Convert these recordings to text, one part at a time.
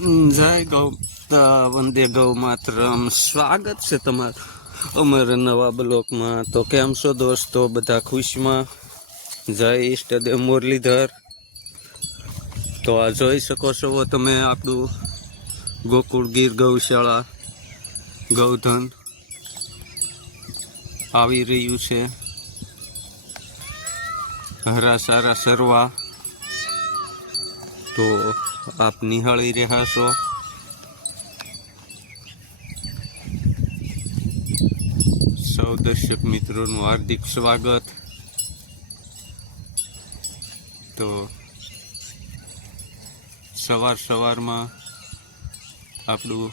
જય ગૌ વંદે ગૌ માતરમ સ્વાગત છે તમારું અમારા નવા બ્લોકમાં. તો કેમ છો દોસ્તો? બધા ખુશમાં? જય ઈષ્ટદેવ મુરલીધર. તો આ જોઈ શકો છો તમે આપણું ગોકુળ ગીર ગૌશાળા, ગૌધન આવી રહ્યું છે. હરા સારા સરવા. તો આપ નિહાળી રહ્યા છો. સૌ દર્શક મિત્રોનું હાર્દિક સ્વાગત. તો સવાર સવારમાં આપણું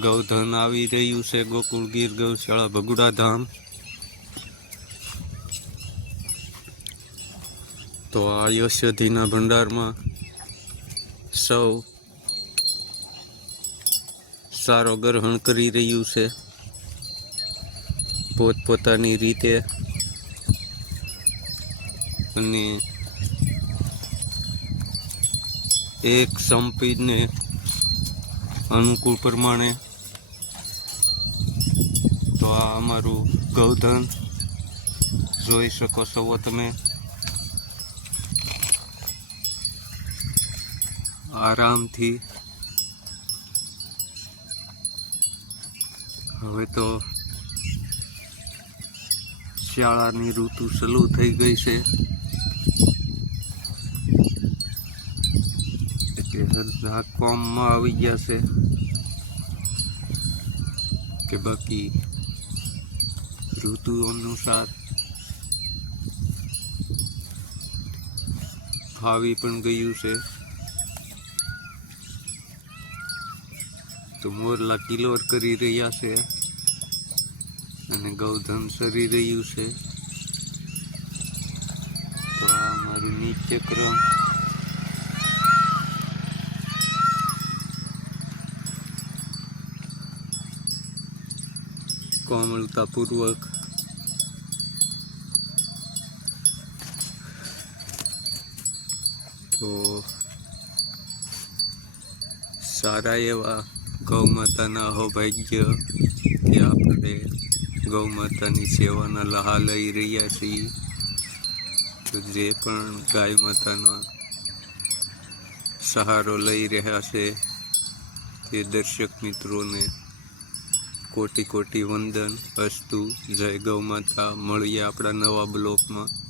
ગૌધન આવી રહ્યું છે ગોકુળ ગીર ગૌશાળા ભગુડા ધામ તો આ યશોધીના ભંડારમાં સૌ સારો ગ્રહણ કરી રહ્યું છે. પોતપોતાની રીતે અને એક સંપીને અનુકૂળ પ્રમાણે તો આ અમારું ગૌધન જોઈ શકો છો. તમે આરામથી. હવે તો શિયાળાની ઋતુ શરૂ થઈ ગઈ છે. એટલે બધા કોમમાં આવી ગયા છે. કે બાકી ઋતુ અનુસાર ફાવી પણ ગયું છે. તો મોરલા કિલોર કરી રહ્યા છે અને ગૌધન સરી રહ્યું છે. તો આ મારું નિત્યક્રમ કોમળતાપૂર્વક. તો સારા એવા ગૌ માતાના અહોભાગ્ય કે આપણે ગૌ માતાની સેવાના લહા લઈ રહ્યા છીએ. તો જે પણ ગાય માતાનો સહારો લઈ રહ્યા છે, તે દર્શક મિત્રોને કોટી કોટી વંદન. અસ્તુ, જય ગૌ માતા મળીએ આપણા નવા બ્લોકમાં.